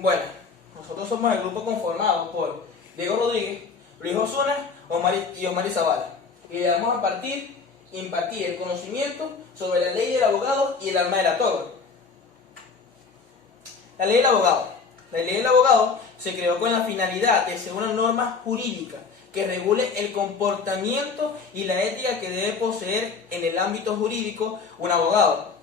Bueno, nosotros somos el grupo conformado por Diego Rodríguez, Luis Osuna y Omar Zavala. Y le vamos a impartir el conocimiento sobre la ley del abogado y el alma de la toga. La ley del abogado. La ley del abogado se creó con la finalidad de ser una norma jurídica que regule el comportamiento y la ética que debe poseer en el ámbito jurídico un abogado,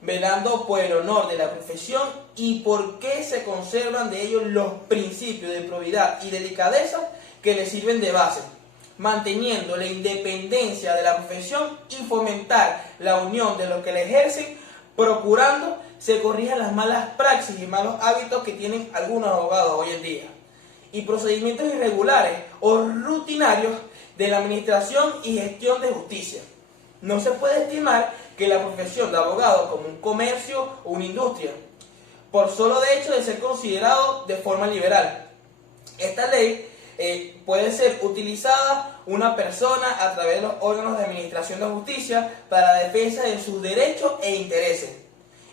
velando por el honor de la profesión y por qué se conservan de ellos los principios de probidad y delicadeza que le sirven de base, manteniendo la independencia de la profesión y fomentar la unión de los que la ejercen, procurando se corrijan las malas praxis y malos hábitos que tienen algunos abogados hoy en día, y procedimientos irregulares o rutinarios de la administración y gestión de justicia. No se puede estimar que la profesión de abogado como un comercio o una industria, por solo de hecho de ser considerado de forma liberal. Esta ley puede ser utilizada una persona a través de los órganos de administración de justicia para la defensa de sus derechos e intereses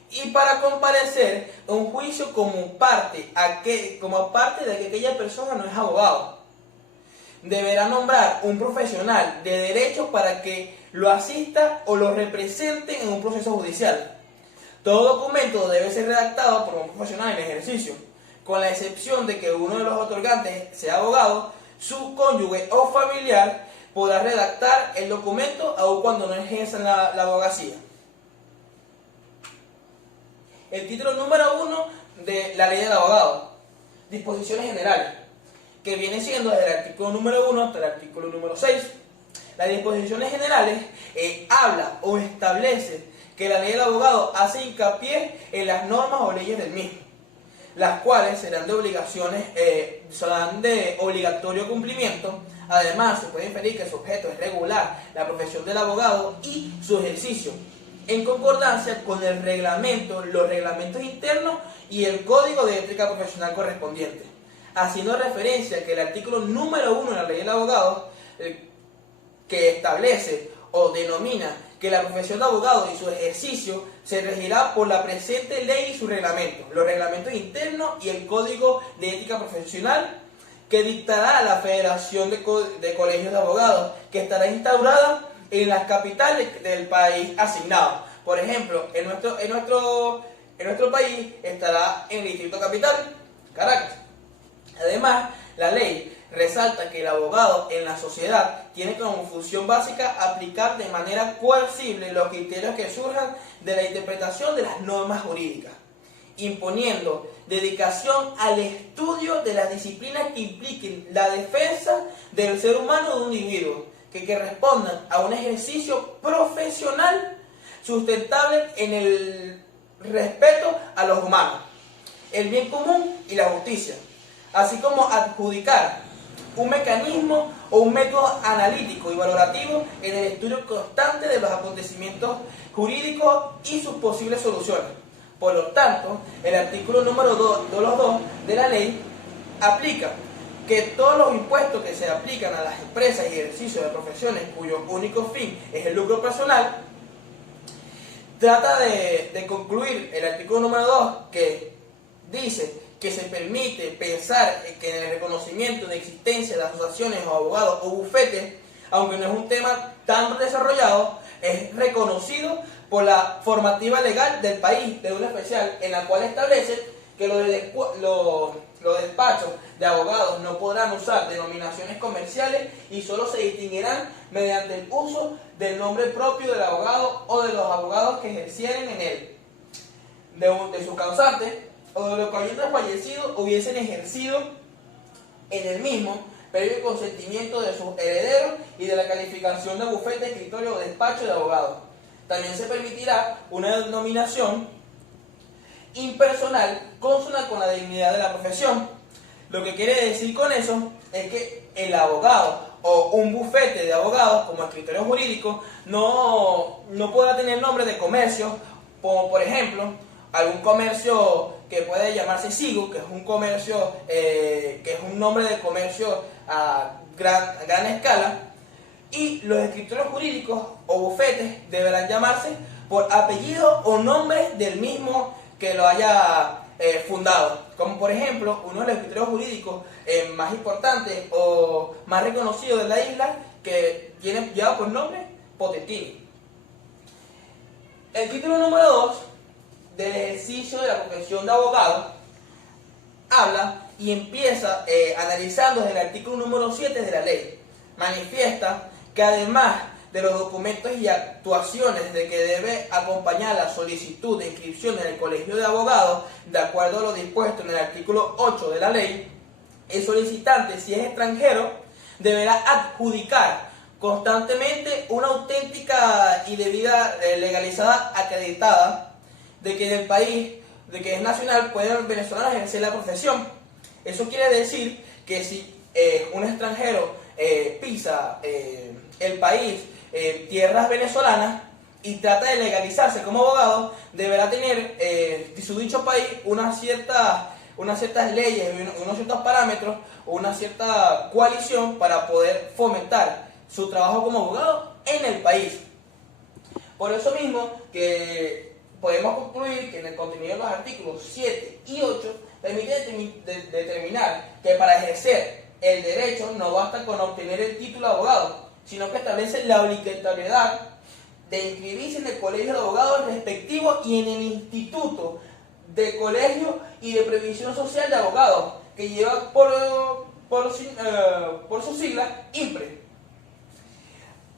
y para comparecer a un juicio como parte de que aquella persona no es abogado. Deberá nombrar un profesional de derecho para que lo asista o lo represente en un proceso judicial. Todo documento debe ser redactado por un profesional en ejercicio, con la excepción de que uno de los otorgantes sea abogado. Su cónyuge o familiar podrá redactar el documento aun cuando no ejerzan la abogacía. El título número 1 de la ley del abogado, disposiciones generales, que viene siendo desde el artículo número 1 hasta el artículo número 6. Las disposiciones generales habla o establece que la ley del abogado hace hincapié en las normas o leyes del mismo, las cuales serán de obligatorio cumplimiento. Además, se puede inferir que su objeto es regular la profesión del abogado y su ejercicio, en concordancia con el reglamento, los reglamentos internos y el código de ética profesional correspondiente, haciendo referencia a que el artículo número 1 de la ley del abogado, que establece o denomina que la profesión de abogado y su ejercicio se regirá por la presente ley y sus reglamentos, los reglamentos internos y el código de ética profesional que dictará la Federación de Colegios de Abogados, que estará instaurada en las capitales del país asignado. Por ejemplo, en nuestro país estará en el Distrito Capital, Caracas. Además, la ley resalta que el abogado en la sociedad tiene como función básica aplicar de manera coercible los criterios que surjan de la interpretación de las normas jurídicas, imponiendo dedicación al estudio de las disciplinas que impliquen la defensa del ser humano de un individuo, que respondan a un ejercicio profesional sustentable en el respeto a los humanos, el bien común y la justicia, así como adjudicar un mecanismo o un método analítico y valorativo en el estudio constante de los acontecimientos jurídicos y sus posibles soluciones. Por lo tanto, el artículo número 2 de la ley aplica que todos los impuestos que se aplican a las empresas y ejercicios de profesiones cuyo único fin es el lucro personal. Trata de concluir el artículo número 2, que dice que se permite pensar que en el reconocimiento de existencia de asociaciones o abogados o bufetes, aunque no es un tema tan desarrollado, es reconocido por la formativa legal del país, de una especial en la cual establece que los despachos de abogados no podrán usar denominaciones comerciales y solo se distinguirán mediante el uso del nombre propio del abogado o de los abogados que ejercieren en él, de su causante o de los que habiendo fallecido hubiesen ejercido en el mismo, previo consentimiento de sus herederos y de la calificación de bufete, escritorio o despacho de abogados. También se permitirá una denominación impersonal consona con la dignidad de la profesión. Lo que quiere decir con eso es que el abogado o un bufete de abogados como escritorio jurídico no podrá tener nombre de comercio, como por ejemplo algún comercio que puede llamarse SIGO, que es un comercio que es un nombre de comercio a gran escala, y los escritorios jurídicos o bufetes deberán llamarse por apellido o nombre del mismo que lo haya fundados, como por ejemplo uno de los criterios jurídicos más importantes o más reconocidos de la isla, que lleva por nombre Potentini. El título número 2 del ejercicio de la profesión de abogado habla y empieza analizando desde el artículo número 7 de la ley. Manifiesta que además de los documentos y actuaciones de que debe acompañar la solicitud de inscripción en el Colegio de Abogados, de acuerdo a lo dispuesto en el artículo 8 de la ley, el solicitante, si es extranjero, deberá adjudicar constantemente una auténtica y debida legalizada acreditada de que en el país, de que es nacional, pueden venezolanos ejercer la profesión. Eso quiere decir que si un extranjero pisa el país, tierras venezolanas, y trata de legalizarse como abogado, deberá tener su dicho país unas ciertas leyes, unos ciertos parámetros o una cierta coalición para poder fomentar su trabajo como abogado en el país. Por eso mismo que podemos concluir que en el contenido de los artículos 7 y 8 permite determinar que para ejercer el derecho no basta con obtener el título de abogado, sino que establece la obligatoriedad de inscribirse en el colegio de abogados respectivo y en el Instituto de Colegio y de Previsión Social de Abogados, que lleva por su sigla IMPRE.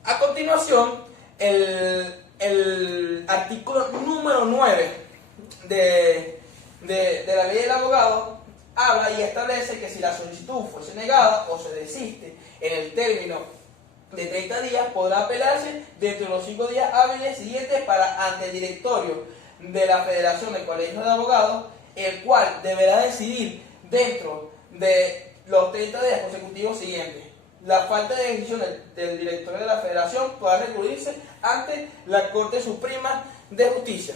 A continuación, el artículo número 9 de la ley del abogado habla y establece que si la solicitud fuese negada o se desiste en el término de 30 días, podrá apelarse dentro de los 5 días hábiles siguientes ante el directorio de la Federación de Colegios de Abogados, el cual deberá decidir dentro de los 30 días consecutivos siguientes. La falta de decisión del directorio de la Federación podrá recurrirse ante la Corte Suprema de Justicia.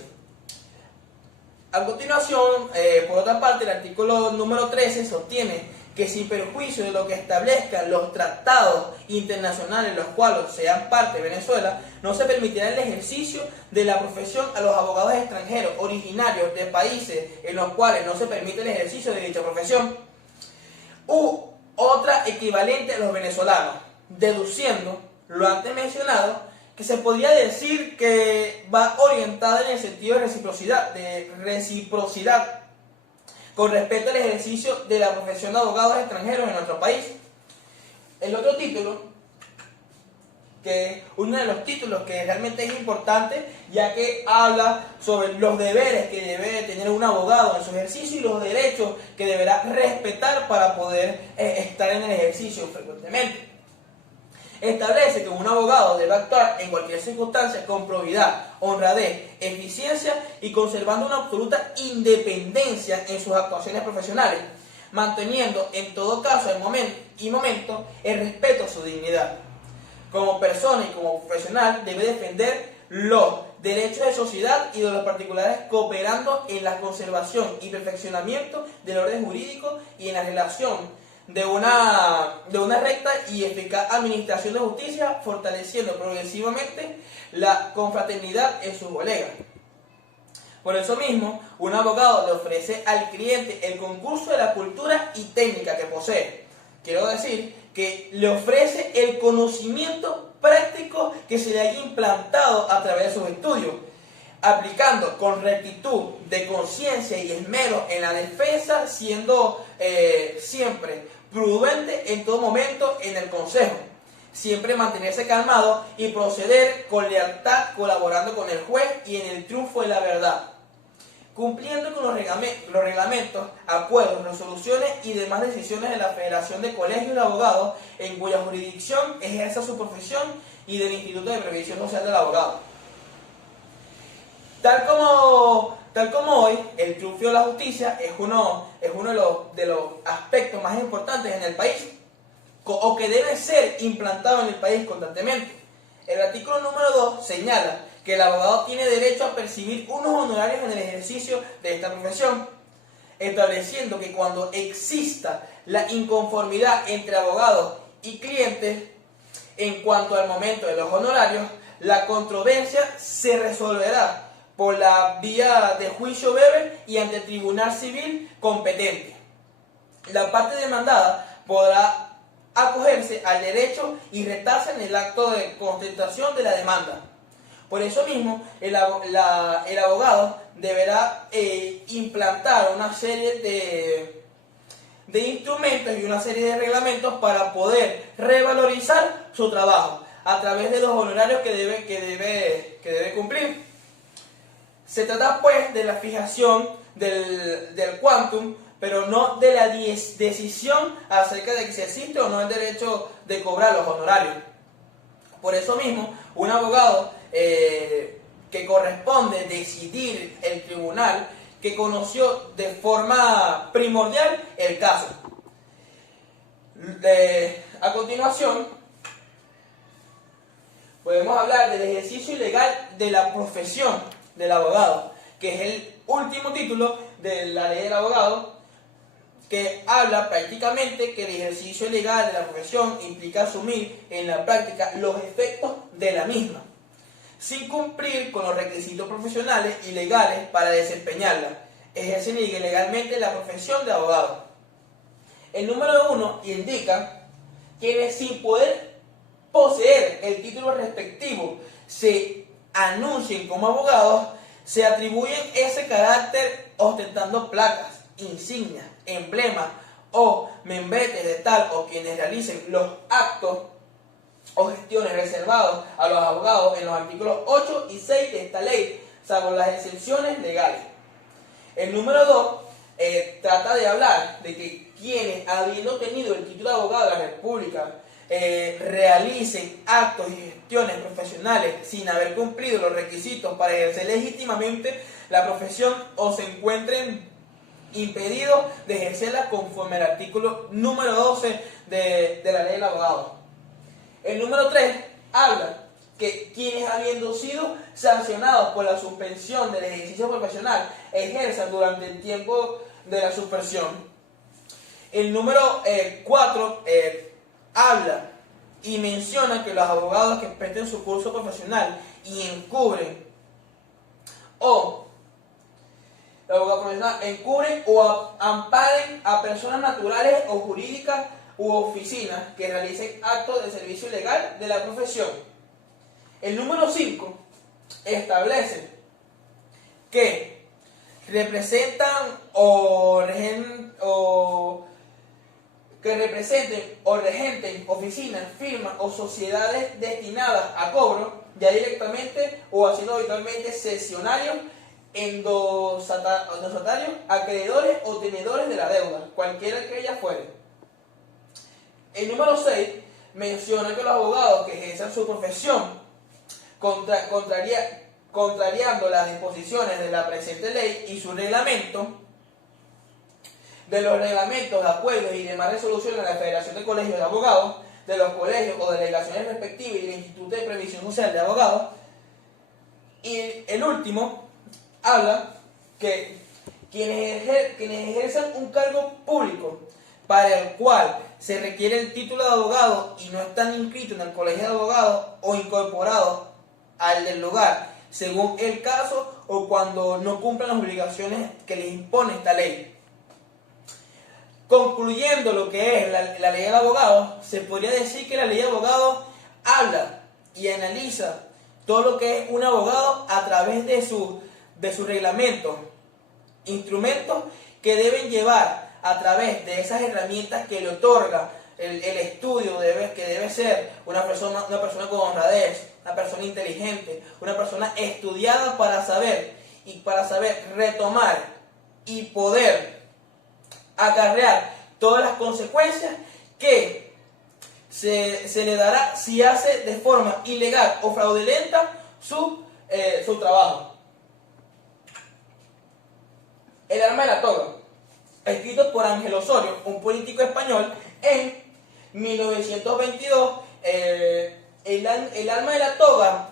A continuación, por otra parte, el artículo número 13 sostiene que sin perjuicio de lo que establezcan los tratados internacionales los cuales sean parte de Venezuela, no se permitirá el ejercicio de la profesión a los abogados extranjeros originarios de países en los cuales no se permite el ejercicio de dicha profesión, u otra equivalente a los venezolanos, deduciendo lo antes mencionado, que se podría decir que va orientada en el sentido de reciprocidad con respecto al ejercicio de la profesión de abogados extranjeros en nuestro país. El otro título, que uno de los títulos que realmente es importante, ya que habla sobre los deberes que debe tener un abogado en su ejercicio y los derechos que deberá respetar para poder estar en el ejercicio frecuentemente. Establece que un abogado debe actuar en cualquier circunstancia con probidad, honradez, eficiencia y conservando una absoluta independencia en sus actuaciones profesionales, manteniendo en todo caso el momento el respeto a su dignidad. Como persona y como profesional debe defender los derechos de sociedad y de los particulares, cooperando en la conservación y perfeccionamiento del orden jurídico y en la relación de una recta y eficaz administración de justicia, fortaleciendo progresivamente la confraternidad en sus colegas. Por eso mismo, un abogado le ofrece al cliente el concurso de la cultura y técnica que posee. Quiero decir que le ofrece el conocimiento práctico que se le haya implantado a través de sus estudios, aplicando con rectitud de conciencia y esmero en la defensa, siendo siempre prudente en todo momento en el consejo, siempre mantenerse calmado y proceder con lealtad, colaborando con el juez y en el triunfo de la verdad, cumpliendo con los reglamentos, acuerdos, resoluciones y demás decisiones de la Federación de Colegios de Abogados en cuya jurisdicción ejerza su profesión y del Instituto de Previsión Social del Abogado. Tal como hoy, el triunfo de la justicia es uno de los aspectos más importantes en el país, o que debe ser implantado en el país constantemente. El artículo número 2 señala que el abogado tiene derecho a percibir unos honorarios en el ejercicio de esta profesión, estableciendo que cuando exista la inconformidad entre abogados y clientes en cuanto al momento de los honorarios, la controversia se resolverá por la vía de juicio breve y ante el tribunal civil competente. La parte demandada podrá acogerse al derecho y retarse en el acto de contestación de la demanda. Por eso mismo, el abogado deberá implantar una serie de instrumentos y una serie de reglamentos para poder revalorizar su trabajo a través de los honorarios que debe cumplir. Se trata pues de la fijación del quantum, pero no de la decisión acerca de que si existe o no el derecho de cobrar los honorarios. Por eso mismo, un abogado que corresponde decidir el tribunal que conoció de forma primordial el caso. A continuación, podemos hablar del ejercicio ilegal de la profesión del abogado, que es el último título de la ley del abogado, que habla prácticamente que el ejercicio ilegal de la profesión implica asumir en la práctica los efectos de la misma, sin cumplir con los requisitos profesionales y legales para desempeñarla. Ejercen ilegalmente la profesión de abogado. El número 1 indica quienes sin poder poseer el título respectivo se anuncien como abogados, se atribuyen ese carácter ostentando placas, insignias, emblemas o membretes de tal o quienes realicen los actos o gestiones reservados a los abogados en los artículos 8 y 6 de esta ley, salvo las excepciones legales. El número 2 trata de hablar de que quienes, habiendo tenido el título de abogado de la República, realicen actos y gestiones profesionales sin haber cumplido los requisitos para ejercer legítimamente la profesión o se encuentren impedidos de ejercerla conforme al artículo número 12 de la ley del abogado. El número 3 habla que quienes, habiendo sido sancionados por la suspensión del ejercicio profesional, ejerzan durante el tiempo de la suspensión. El número 4 habla y menciona que los abogados que presten su curso profesional y encubren o amparen a personas naturales o jurídicas u oficinas que realicen actos de servicio legal de la profesión. El número 5 establece que representen o regenten oficinas, firmas o sociedades destinadas a cobro, ya directamente o haciendo habitualmente cesionarios, endosatarios, acreedores o tenedores de la deuda, cualquiera que ella fuere. El número 6 menciona que los abogados que ejerzan su profesión contrariando las disposiciones de la presente ley y su reglamento, de los reglamentos de acuerdos y demás resoluciones de la Federación de Colegios de Abogados, de los colegios o delegaciones respectivas y del Instituto de Previsión Social de Abogados. Y el último habla que quienes ejerzan un cargo público para el cual se requiere el título de abogado y no están inscritos en el colegio de abogados o incorporados al del lugar, según el caso o cuando no cumplan las obligaciones que les impone esta ley. Concluyendo lo que es la ley del abogado, se podría decir que la ley del abogado habla y analiza todo lo que es un abogado a través de su reglamento, instrumentos que deben llevar a través de esas herramientas que le otorga el estudio, que debe ser una persona con honradez, una persona inteligente, una persona estudiada para saber retomar y poder acarrear todas las consecuencias que se le dará si hace de forma ilegal o fraudulenta su trabajo. El arma de la toga, escrito por Ángel Osorio, un político español, en 1922. El alma de la toga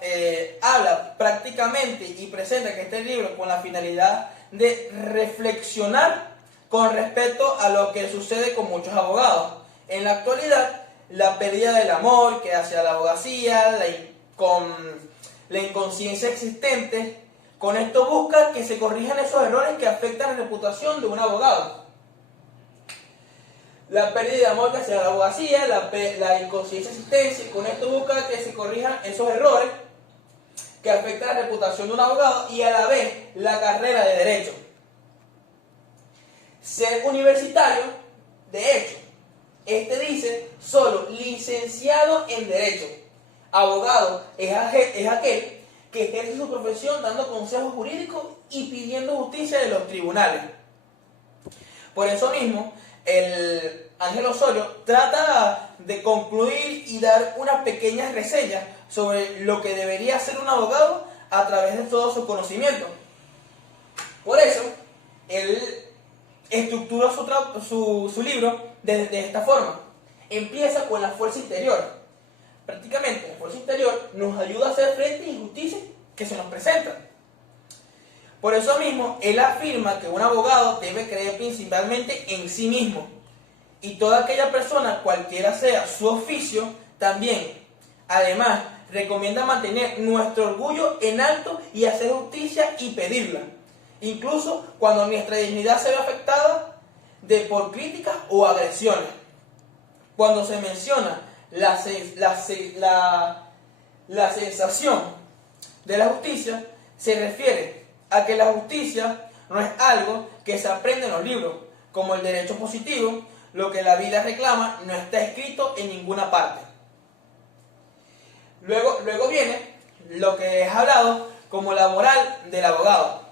habla prácticamente y presenta que este libro con la finalidad de reflexionar con respecto a lo que sucede con muchos abogados. En la actualidad, la pérdida del amor que hacia la abogacía, con la inconsciencia existente, Con esto busca que se corrijan esos errores que afectan la reputación de un abogado. La pérdida de amor hacia la abogacía, la inconsciencia existencia, y con esto busca que se corrijan esos errores que afectan la reputación de un abogado y a la vez la carrera de derecho. Ser universitario, de hecho, este dice solo licenciado en derecho. Abogado es aquel que ejerce su profesión dando consejos jurídicos y pidiendo justicia de los tribunales. Por eso mismo, el Ángel Osorio trata de concluir y dar unas pequeñas reseñas sobre lo que debería ser un abogado a través de todo su conocimiento. Por eso, él estructura su libro de esta forma. Empieza con la fuerza interior. Prácticamente, la fuerza interior nos ayuda a hacer frente a injusticias que se nos presentan. Por eso mismo, él afirma que un abogado debe creer principalmente en sí mismo. Y toda aquella persona, cualquiera sea su oficio, también. Además, recomienda mantener nuestro orgullo en alto y hacer justicia y pedirla. Incluso cuando nuestra dignidad se ve afectada por críticas o agresiones. Cuando se menciona la sensación de la justicia, se refiere a que la justicia no es algo que se aprende en los libros, como el derecho positivo. Lo que la vida reclama no está escrito en ninguna parte. Luego viene lo que es hablado como la moral del abogado,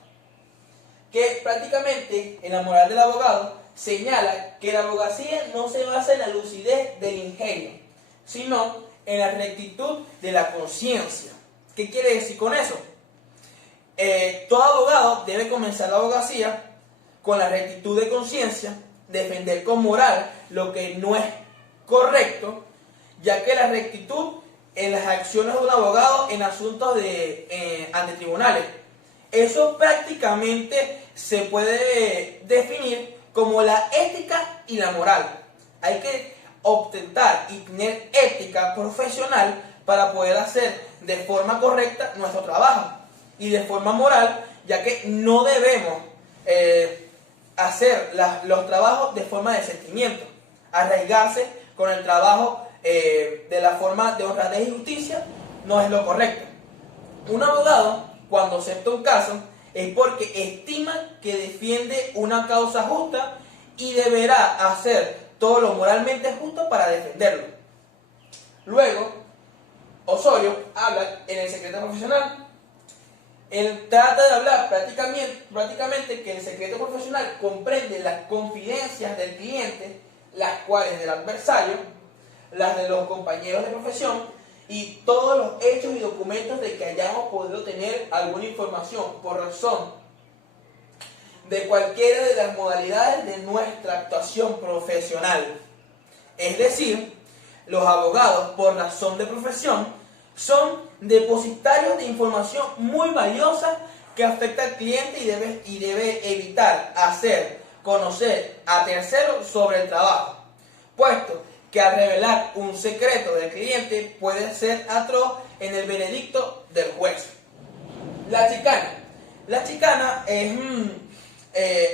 que prácticamente en la moral del abogado señala que la abogacía no se basa en la lucidez del ingenio, sino en la rectitud de la conciencia. ¿Qué quiere decir con eso? Todo abogado debe comenzar la abogacía con la rectitud de conciencia, defender con moral lo que no es correcto, ya que la rectitud en las acciones de un abogado en asuntos ante tribunales, eso prácticamente se puede definir como la ética y la moral. Hay que ostentar y tener ética profesional para poder hacer de forma correcta nuestro trabajo, y de forma moral, ya que no debemos hacer los trabajos de forma de sentimiento, arraigarse con el trabajo de la forma de honradez y justicia no es lo correcto. Un abogado, cuando acepta un caso, es porque estima que defiende una causa justa y deberá hacer todo lo moralmente justo para defenderlo. Luego, Osorio habla en El secreto profesional. Él trata de hablar prácticamente que el secreto profesional comprende las confidencias del cliente, las cuales del adversario, las de los compañeros de profesión y todos los hechos y documentos de que hayamos podido tener alguna información por razón de cualquiera de las modalidades de nuestra actuación profesional. Es decir, los abogados, por razón de profesión, son depositarios de información muy valiosa que afecta al cliente y debe evitar hacer conocer a terceros sobre el trabajo, puesto que al revelar un secreto del cliente puede ser atroz en el veredicto del juez. La chicana. La chicana es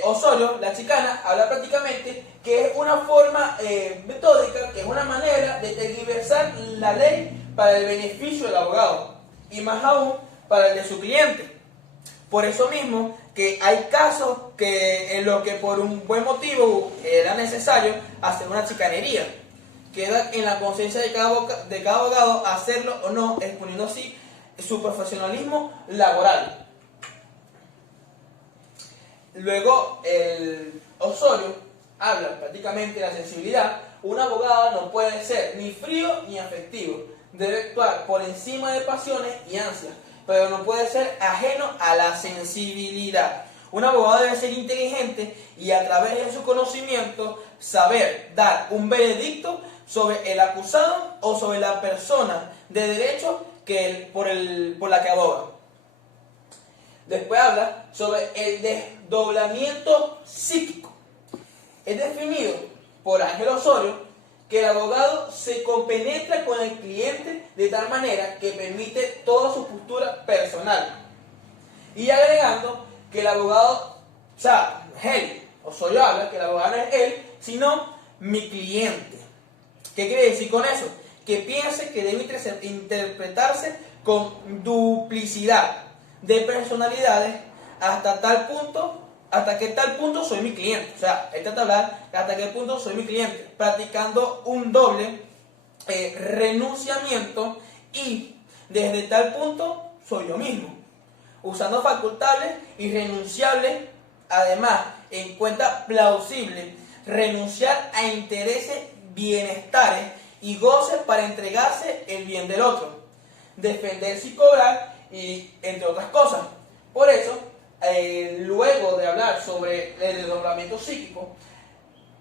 Osorio, la chicana habla prácticamente que es una forma metódica, que es una manera de tergiversar la ley para el beneficio del abogado y más aún para el de su cliente. Por eso mismo que hay casos en los que por un buen motivo era necesario hacer una chicanería. Queda en la conciencia de cada abogado hacerlo o no, exponiendo así su profesionalismo laboral. Luego el Osorio habla prácticamente de la sensibilidad. Un abogado no puede ser ni frío ni afectivo. Debe actuar por encima de pasiones y ansias, pero no puede ser ajeno a la sensibilidad. Un abogado debe ser inteligente y a través de su conocimiento saber dar un veredicto sobre el acusado o sobre la persona de derecho por la que aboga. Después habla sobre el desdoblamiento psíquico. Es definido por Ángel Osorio que el abogado se compenetra con el cliente de tal manera que permite toda su postura personal. Y agregando que el abogado, o sea, no es él, o soy yo, habla que el abogado no es él, sino mi cliente. ¿Qué quiere decir con eso? Que piense que debe interpretarse con duplicidad de personalidades hasta que tal punto soy mi cliente. O sea, él trata de hablar hasta qué punto soy mi cliente, practicando un doble renunciamiento y desde tal punto soy yo mismo, usando facultables y renunciables, además, en cuenta plausible, renunciar a intereses, bienestares y goces para entregarse el bien del otro, defenderse y cobrar, y entre otras cosas. Por eso, luego de hablar sobre el desdoblamiento psíquico,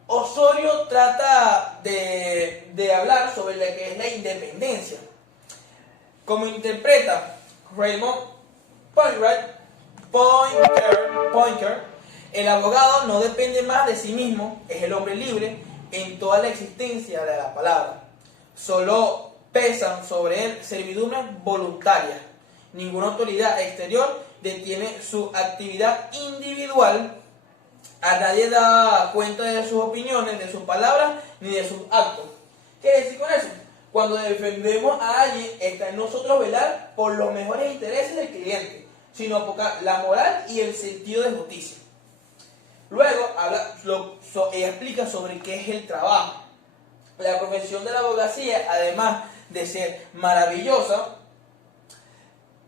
Osorio trata de hablar sobre lo que es la independencia. Como interpreta Raymond Pointer, el abogado no depende más de sí mismo, es el hombre libre en toda la existencia de la palabra. Solo pesan sobre él servidumbres voluntarias. Ninguna autoridad exterior detiene su actividad individual. A nadie da cuenta de sus opiniones, de sus palabras, ni de sus actos. ¿Qué quiere decir con eso? Cuando defendemos a alguien, está en nosotros velar por los mejores intereses del cliente, sino por la moral y el sentido de justicia. Luego ella explica sobre qué es el trabajo. La profesión de la abogacía, además de ser maravillosa,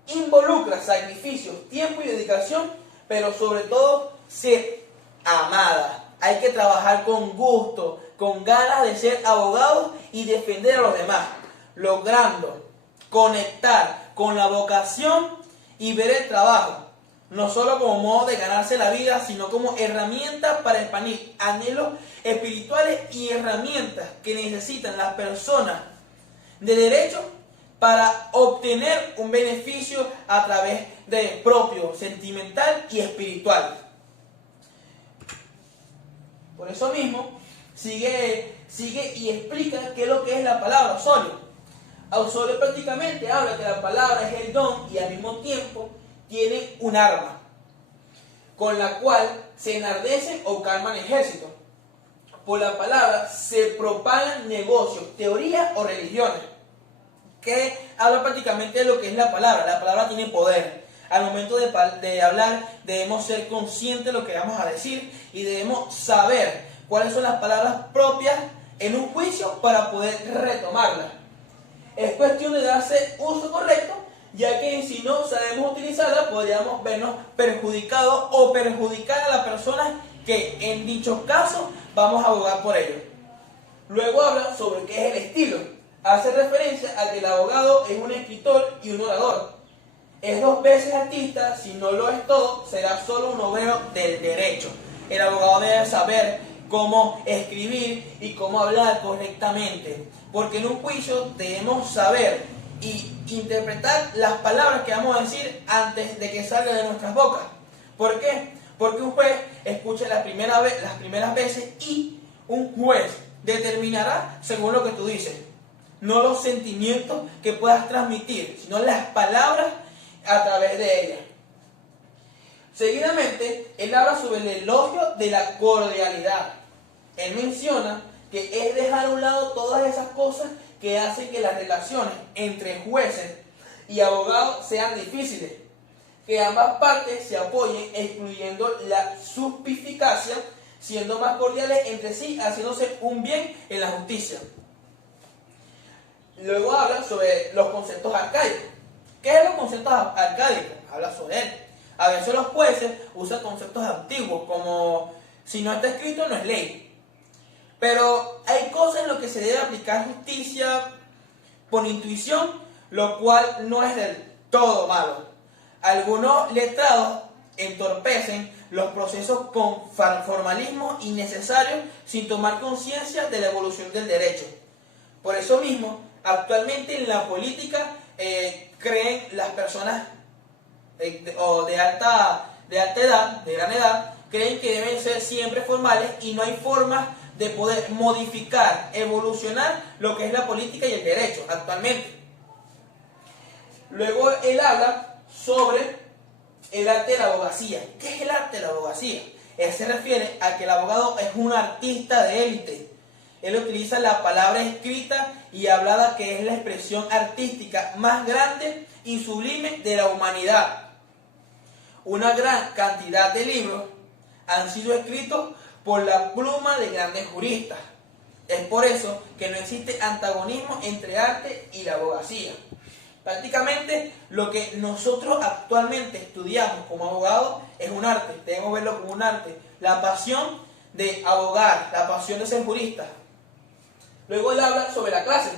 involucra sacrificios, tiempo y dedicación, pero sobre todo ser amada. Hay que trabajar con gusto, con ganas de ser abogado y defender a los demás, logrando conectar con la vocación y ver el trabajo no solo como modo de ganarse la vida, sino como herramienta para expandir anhelos espirituales y herramientas que necesitan las personas de derecho para obtener un beneficio a través de propio, sentimental y espiritual. Por eso mismo, sigue y explica qué es lo que es la palabra Osorio. Osorio prácticamente habla que la palabra es el don y al mismo tiempo tiene un arma con la cual se enardecen o calman ejércitos. Por la palabra se propagan negocios, teorías o religiones. Que habla prácticamente de lo que es la palabra. La palabra tiene poder. Al momento de hablar debemos ser conscientes de lo que vamos a decir y debemos saber cuáles son las palabras propias en un juicio para poder retomarlas. Es cuestión de darse uso correcto, ya que si no sabemos utilizarla podríamos vernos perjudicados o perjudicar a la persona que en dichos casos vamos a abogar por ello. Luego habla sobre qué es el estilo. Hace referencia a que el abogado es un escritor y un orador. Es dos veces artista, si no lo es todo, será solo un obrero del derecho. El abogado debe saber cómo escribir y cómo hablar correctamente, porque en un juicio debemos saber y interpretar las palabras que vamos a decir antes de que salga de nuestras bocas. ¿Por qué? Porque un juez escucha las primeras veces y un juez determinará según lo que tú dices, no los sentimientos que puedas transmitir, sino las palabras a través de ellas. Seguidamente, él habla sobre el elogio de la cordialidad. Él menciona que es dejar a un lado todas esas cosas que hacen que las relaciones entre jueces y abogados sean difíciles, que ambas partes se apoyen, excluyendo la suspicacia, siendo más cordiales entre sí, haciéndose un bien en la justicia. Luego habla sobre los conceptos arcaicos. ¿Qué es los conceptos arcaicos? Habla sobre él. A veces los jueces usan conceptos antiguos, como si no está escrito no es ley. Pero hay cosas en las que se debe aplicar justicia por intuición, lo cual no es del todo malo. Algunos letrados entorpecen los procesos con formalismo innecesarios sin tomar conciencia de la evolución del derecho. Por eso mismo, actualmente en la política creen las personas de alta edad, de gran edad, creen que deben ser siempre formales y no hay formas de poder modificar, evolucionar lo que es la política y el derecho actualmente. Luego él habla sobre el arte de la abogacía. ¿Qué es el arte de la abogacía? Él se refiere a que el abogado es un artista de élite. Él utiliza la palabra escrita y hablada, que es la expresión artística más grande y sublime de la humanidad. Una gran cantidad de libros han sido escritos por la pluma de grandes juristas. Es por eso que no existe antagonismo entre arte y la abogacía. Prácticamente lo que nosotros actualmente estudiamos como abogados es un arte, debemos verlo como un arte. La pasión de abogar, la pasión de ser jurista. Luego él habla sobre la clase.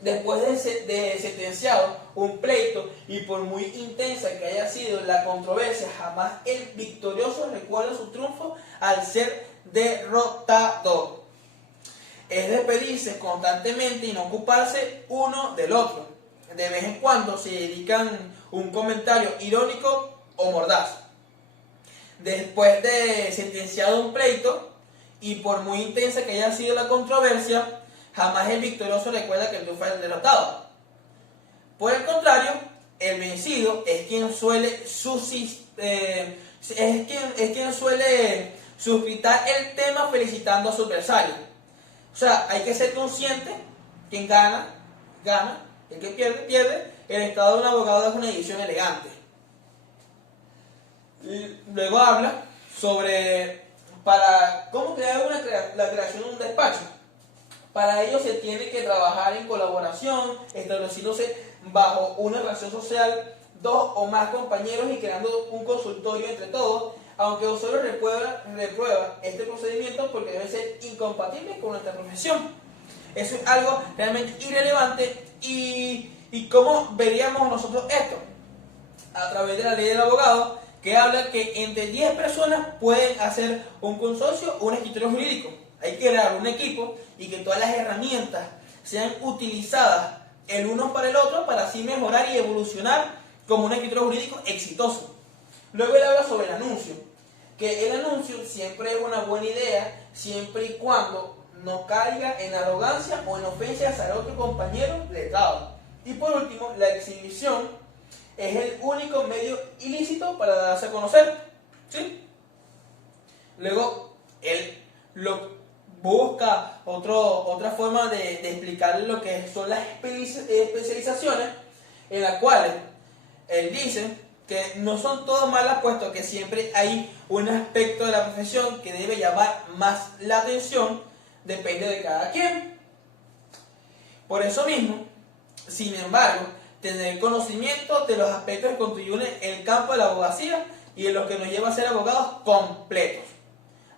Después de sentenciado un pleito, y por muy intensa que haya sido la controversia, jamás el victorioso recuerda su triunfo al ser derrotado. Es despedirse constantemente y no ocuparse uno del otro. De vez en cuando se dedican un comentario irónico o mordaz. Después de sentenciado un pleito, y por muy intensa que haya sido la controversia, jamás el victorioso recuerda que tú fuiste el derrotado. Por el contrario, el vencido es quien suele suscitar el tema felicitando a su adversario. O sea, hay que ser consciente: quien gana, gana; el que pierde, pierde. El estado de un abogado es una edición elegante. Luego habla sobre cómo crear la creación de un despacho. Para ello se tiene que trabajar en colaboración, estableciéndose bajo una relación social, 2 o más compañeros, y creando un consultorio entre todos, aunque Osorio reprueba este procedimiento porque debe ser incompatible con nuestra profesión. Eso es algo realmente irrelevante. ¿Y cómo veríamos nosotros esto? A través de la ley del abogado, que habla que entre 10 personas pueden hacer un consorcio o un escritorio jurídico. Hay que crear un equipo y que todas las herramientas sean utilizadas el uno para el otro, para así mejorar y evolucionar como un escritorio jurídico exitoso. Luego él habla sobre el anuncio, que el anuncio siempre es una buena idea, siempre y cuando no caiga en arrogancia o en ofensa hacia otro compañero letrado. Y por último, la exhibición es el único medio ilícito para darse a conocer, ¿sí? Luego él busca otra forma de explicar lo que son las especializaciones, en las cuales él dice que no son todas malas, puesto que siempre hay un aspecto de la profesión que debe llamar más la atención, depende de cada quien. Por eso mismo, sin embargo, tener conocimiento de los aspectos que constituyen el campo de la abogacía y en lo que nos lleva a ser abogados completos.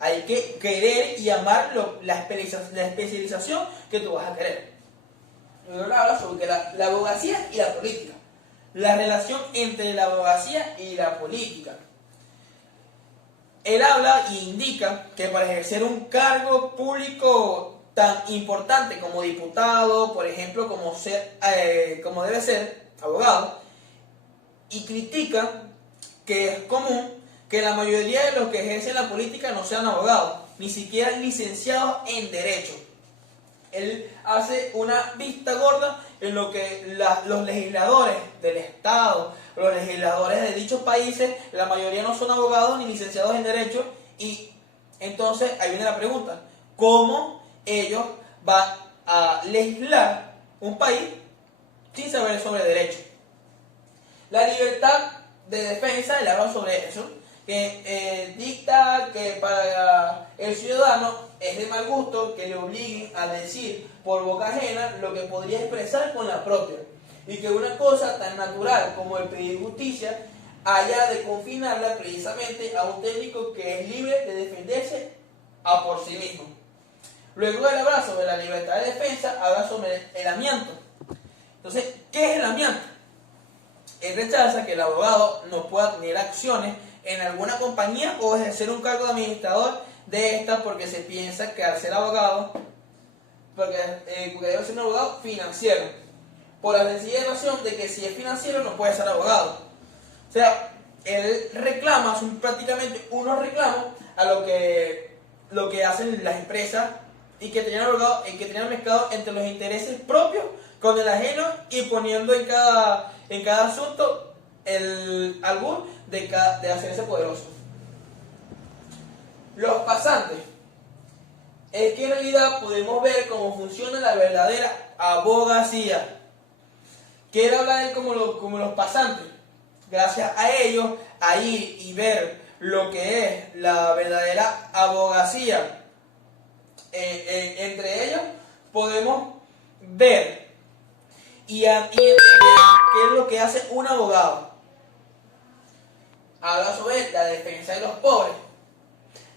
Hay que querer y amar la especialización que tú vas a querer. Luego habla sobre la abogacía y la política. La relación entre la abogacía y la política. Él habla e indica que para ejercer un cargo público tan importante como diputado, por ejemplo, como debe ser abogado, y critica que es común que la mayoría de los que ejercen la política no sean abogados, ni siquiera licenciados en Derecho. Él hace una vista gorda en lo que los legisladores del Estado, los legisladores de dichos países, la mayoría no son abogados ni licenciados en Derecho, y entonces ahí viene la pregunta: ¿cómo ellos van a legislar un país sin saber sobre Derecho? La libertad de defensa, él habla sobre eso, que dicta que para el ciudadano es de mal gusto que le obliguen a decir por boca ajena lo que podría expresar con la propia, y que una cosa tan natural como el pedir justicia haya de confinarla precisamente a un técnico que es libre de defenderse a por sí mismo. Luego del abrazo de la libertad de defensa, habla sobre el amianto. Entonces, ¿qué es el amianto? Él rechaza que el abogado no pueda tener acciones en alguna compañía o ejercer un cargo de administrador de esta, porque se piensa que al ser abogado, porque debe ser un abogado financiero, por la sencilla razón de que si es financiero no puede ser abogado. O sea, él reclama, son prácticamente unos reclamos a lo que hacen las empresas, y que tenían mezclado entre los intereses propios con el ajeno, y poniendo en cada asunto el albur de hacerse poderoso. Los pasantes. Es que en realidad podemos ver cómo funciona la verdadera abogacía. Quiero hablar como los pasantes. Gracias a ellos, a ir y ver lo que es la verdadera abogacía, entre ellos podemos ver y entender qué es lo que hace un abogado. Habla sobre la defensa de los pobres.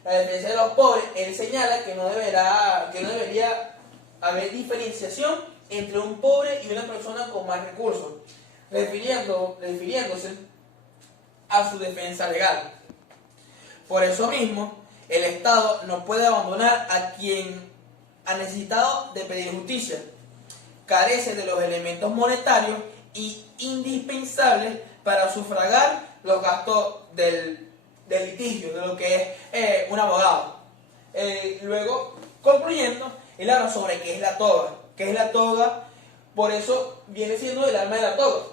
La defensa de los pobres, él señala que no debería haber diferenciación entre un pobre y una persona con más recursos, refiriéndose a su defensa legal. Por eso mismo, el Estado no puede abandonar a quien ha necesitado de pedir justicia. Carece de los elementos monetarios y indispensables para sufragar los gastos del litigio, de lo que es un abogado. Luego, concluyendo, él habla sobre qué es la toga. ¿Qué es la toga? Por eso viene siendo el alma de la toga.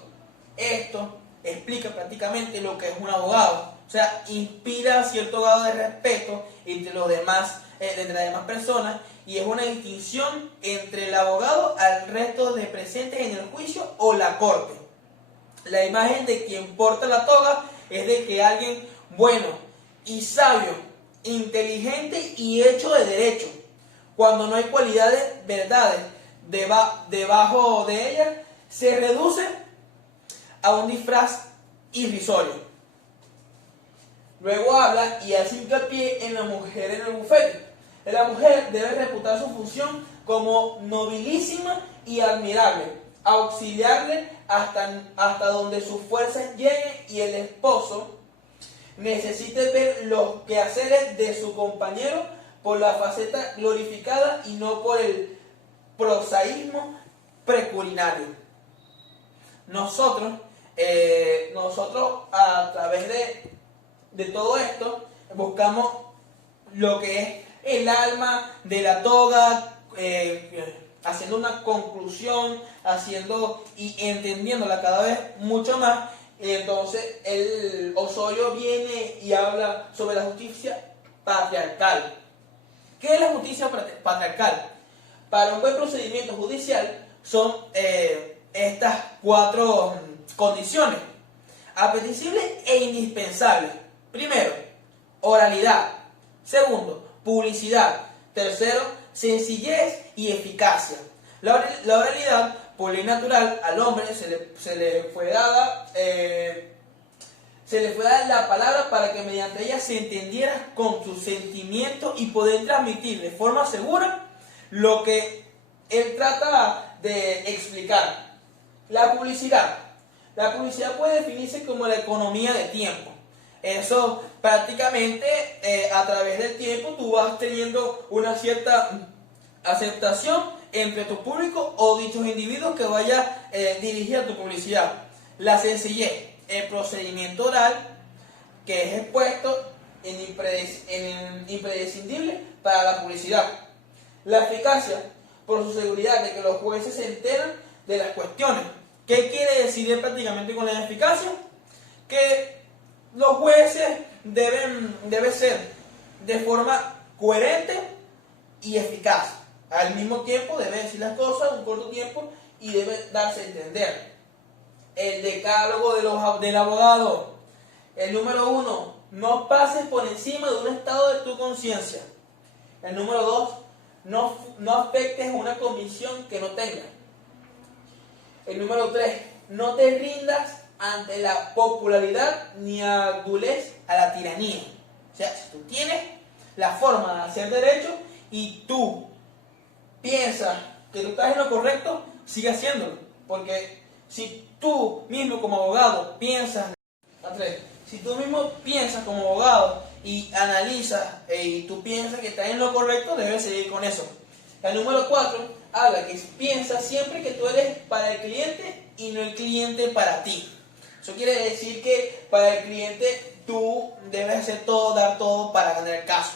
Esto explica prácticamente lo que es un abogado. O sea, inspira cierto grado de respeto entre las demás personas, y es una distinción entre el abogado al resto de presentes en el juicio o la corte. La imagen de quien porta la toga es de que alguien bueno y sabio, inteligente y hecho de derecho. Cuando no hay cualidades, verdades debajo de ella, se reduce a un disfraz irrisorio. Luego habla y hace hincapié en la mujer en el bufete. La mujer debe reputar su función como nobilísima y admirable, auxiliarle hasta donde sus fuerzas lleguen, y el esposo necesite ver los quehaceres de su compañero por la faceta glorificada y no por el prosaísmo precurinario. Nosotros a través de todo esto buscamos lo que es el alma de la toga, haciendo una conclusión, y entendiéndola cada vez mucho más. Y entonces el Osorio viene y habla sobre la justicia patriarcal. ¿Qué es la justicia patriarcal? Para un buen procedimiento judicial son estas 4 condiciones: apetecibles e indispensables. Primero, oralidad. Segundo, publicidad. Tercero, sencillez y eficacia. La oralidad, por ley natural, al hombre se le fue dada la palabra para que mediante ella se entendiera con sus sentimientos y poder transmitir de forma segura lo que él trata de explicar. La publicidad. La publicidad puede definirse como la economía de tiempo. Eso prácticamente a través del tiempo tú vas teniendo una cierta aceptación entre tu público o dichos individuos que vaya dirigida a tu publicidad. La sencillez, el procedimiento oral que es expuesto en imprescindible para la publicidad. La eficacia, por su seguridad de que los jueces se enteran de las cuestiones. ¿Qué quiere decir prácticamente con la eficacia? Que los jueces deben ser de forma coherente y eficaz. Al mismo tiempo debe decir las cosas en un corto tiempo y debe darse a entender. El decálogo del abogado. El número 1, no pases por encima de un estado de tu conciencia. El número 2, no afectes una convicción que no tengas. El número 3, no te rindas ante la popularidad ni adulez a la tiranía. O sea, si tú tienes la forma de hacer derecho y tú piensas que tú estás en lo correcto, sigue haciéndolo. Porque si tú mismo como abogado piensas, como abogado y analizas y tú piensas que estás en lo correcto, debes seguir con eso. El número 4 habla que piensa siempre que tú eres para el cliente y no el cliente para ti. Eso quiere decir que para el cliente tú debes hacer todo, dar todo para ganar el caso.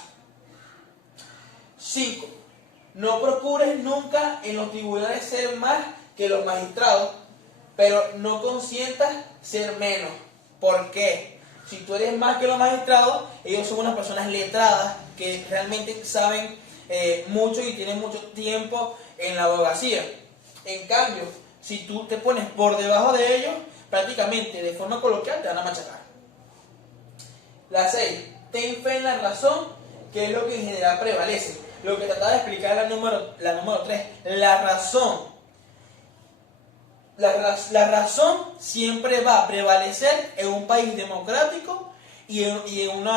5. No procures nunca en los tribunales ser más que los magistrados, pero no consientas ser menos. ¿Por qué? Si tú eres más que los magistrados, ellos son unas personas letradas que realmente saben mucho y tienen mucho tiempo en la abogacía. En cambio, si tú te pones por debajo de ellos, prácticamente de forma coloquial te van a machacar. La 6. Ten fe en la razón, que es lo que en general prevalece. Lo que trataba de explicar la número 3. La razón. La razón siempre va a prevalecer en un país democrático y entre un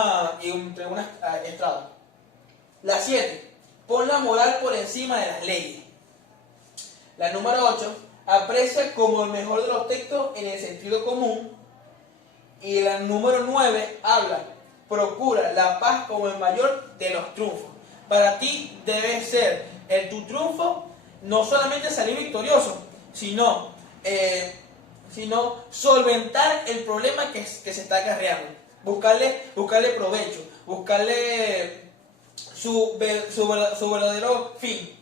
estrado. La 7. Pon la moral por encima de las leyes. La número 8. Aprecia como el mejor de los textos en el sentido común. Y la número 9 habla, procura la paz como el mayor de los triunfos. Para ti debe ser tu triunfo no solamente salir victorioso, sino solventar el problema que se está acarreando. Buscarle provecho, buscarle su verdadero fin.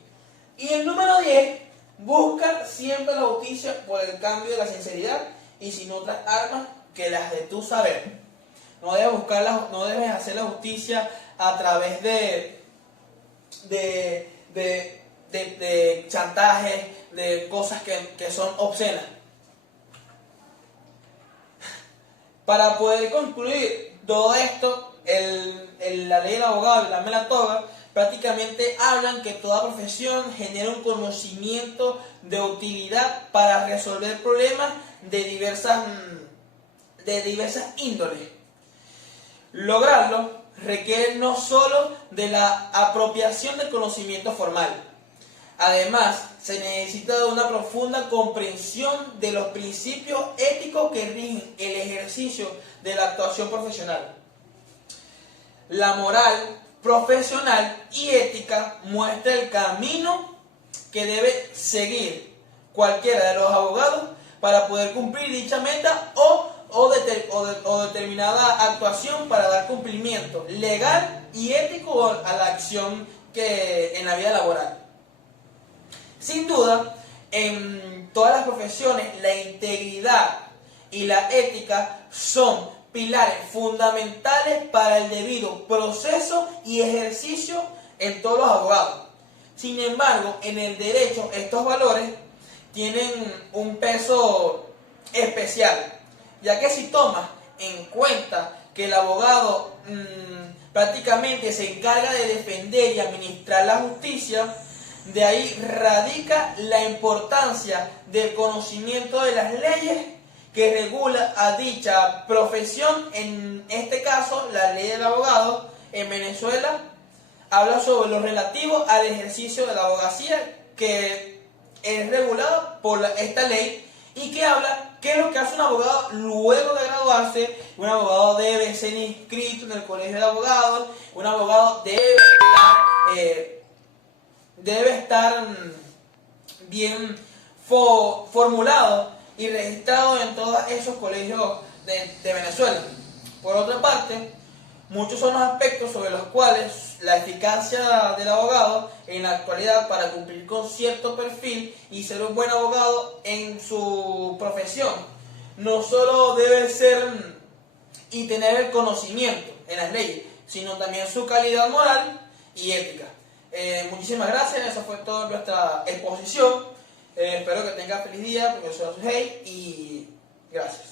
Y el número 10, busca siempre la justicia por el cambio de la sinceridad y sin otras armas que las de tu saber. No debes hacer la justicia a través de chantajes, de cosas que son obscenas. Para poder concluir todo esto, la ley del abogado y la melatoga prácticamente hablan que toda profesión genera un conocimiento de utilidad para resolver problemas de diversas índoles. Lograrlo requiere no solo de la apropiación del conocimiento formal, además se necesita de una profunda comprensión de los principios éticos que rigen el ejercicio de la actuación profesional. La moral profesional y ética muestra el camino que debe seguir cualquiera de los abogados para poder cumplir dicha meta o determinada actuación para dar cumplimiento legal y ético a la acción en la vida laboral. Sin duda, en todas las profesiones, la integridad y la ética son pilares fundamentales para el debido proceso y ejercicio en todos los abogados. Sin embargo, en el derecho estos valores tienen un peso especial, ya que si tomas en cuenta que el abogado prácticamente se encarga de defender y administrar la justicia, de ahí radica la importancia del conocimiento de las leyes que regula a dicha profesión. En este caso, la ley del abogado en Venezuela habla sobre lo relativo al ejercicio de la abogacía, que es regulado por esta ley, y que habla qué es lo que hace un abogado luego de graduarse. Un abogado debe ser inscrito en el colegio de abogados, un abogado debe estar bien formulado y registrado en todos esos colegios de Venezuela. Por otra parte, muchos son los aspectos sobre los cuales la eficacia del abogado en la actualidad para cumplir con cierto perfil y ser un buen abogado en su profesión no solo debe ser y tener el conocimiento en las leyes, sino también su calidad moral y ética. Muchísimas gracias, esa fue toda nuestra exposición. Espero que tengan feliz día, profesor Hey, y gracias.